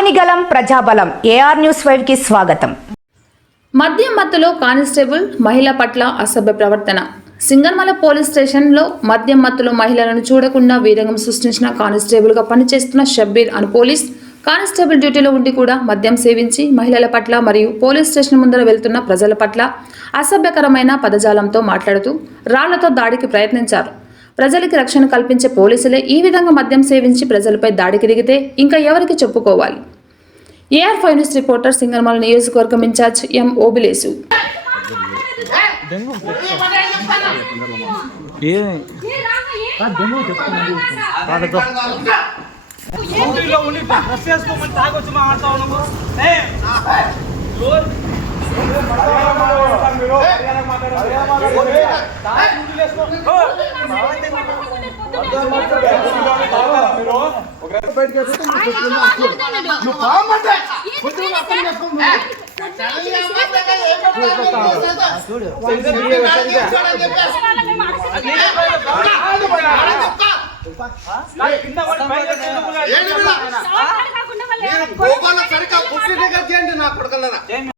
అగ్నిగలం ప్రజాబలం AR news 5 కి స్వాగతం. మద్యం మత్తులో కానిస్టేబుల్ మహిళ పట్ల అసభ్య ప్రవర్తన. సింగనమల పోలీస్ స్టేషన్లో మద్యం మత్తులో మహిళలను చూడకుండా వీరంగం సృష్టించిన కానిస్టేబుల్గా పనిచేస్తున్న షబ్బీర్ అను పోలీస్ కానిస్టేబుల్ డ్యూటీలో ఉండి కూడా మద్యం సేవించి మహిళల పట్ల మరియు పోలీస్ స్టేషన్ ముందర వెళ్తున్న ప్రజల పట్ల అసభ్యకరమైన పదజాలంతో మాట్లాడుతూ రాళ్లతో దాడికి ప్రయత్నించారు. ప్రజలకి రక్షణ కల్పించే పోలీసులే ఈ విధంగా మద్యం సేవించి ప్రజలపై దాడికి దిగితే ఇంకా ఎవరికి చెప్పుకోవాలి? AR5 న్యూస్ రిపోర్టర్ సింగనమల నియోజకవర్గం ఇన్ఛార్జ్ ఎం ఓబిలేసు.